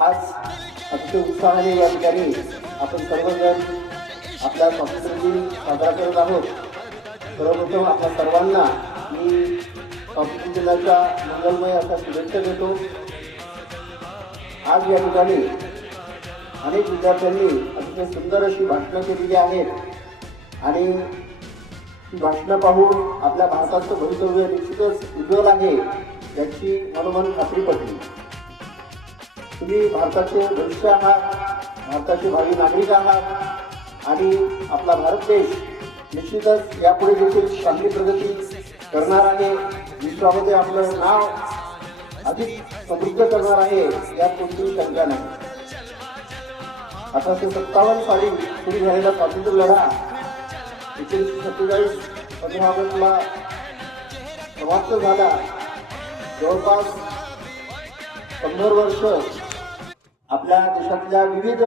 आज अतिशय उत्साहाने या ठिकाणी आपण सर्वजण आपला स्वातंत्र्य दिन साजरा करत आहोत। सर्वप्रथम आपल्या सर्वांना मी स्वातंत्र्य दिनाच्या मंगलमय अशा शुभेच्छा देतो। आज या ठिकाणी अनेक विद्यार्थ्यांनी अतिशय सुंदर अशी भाषणं केलेली आहेत आणि ही भाषणं पाहून आपल्या भारताचं भवितव्य निश्चितच उज्ज्वल आहे याची मनोमन खात्री पटली। तुम्ही भारताचे भविष्य आहात, भारताचे भावी नागरिक आहात आणि आपला भारत देश निश्चितच यापुढे देखील चांगली प्रगती करणार आहे। विश्वामध्ये आपलं नाव अधिक समृद्ध करणार आहे यात कोणतीही शंका नाही। 1857 साली सुरू झालेला स्वातंत्र्य लढा 1947 15 ऑगस्टला समाप्त झाला। जवळपास 100 वर्ष आपल्या देशातल्या विविध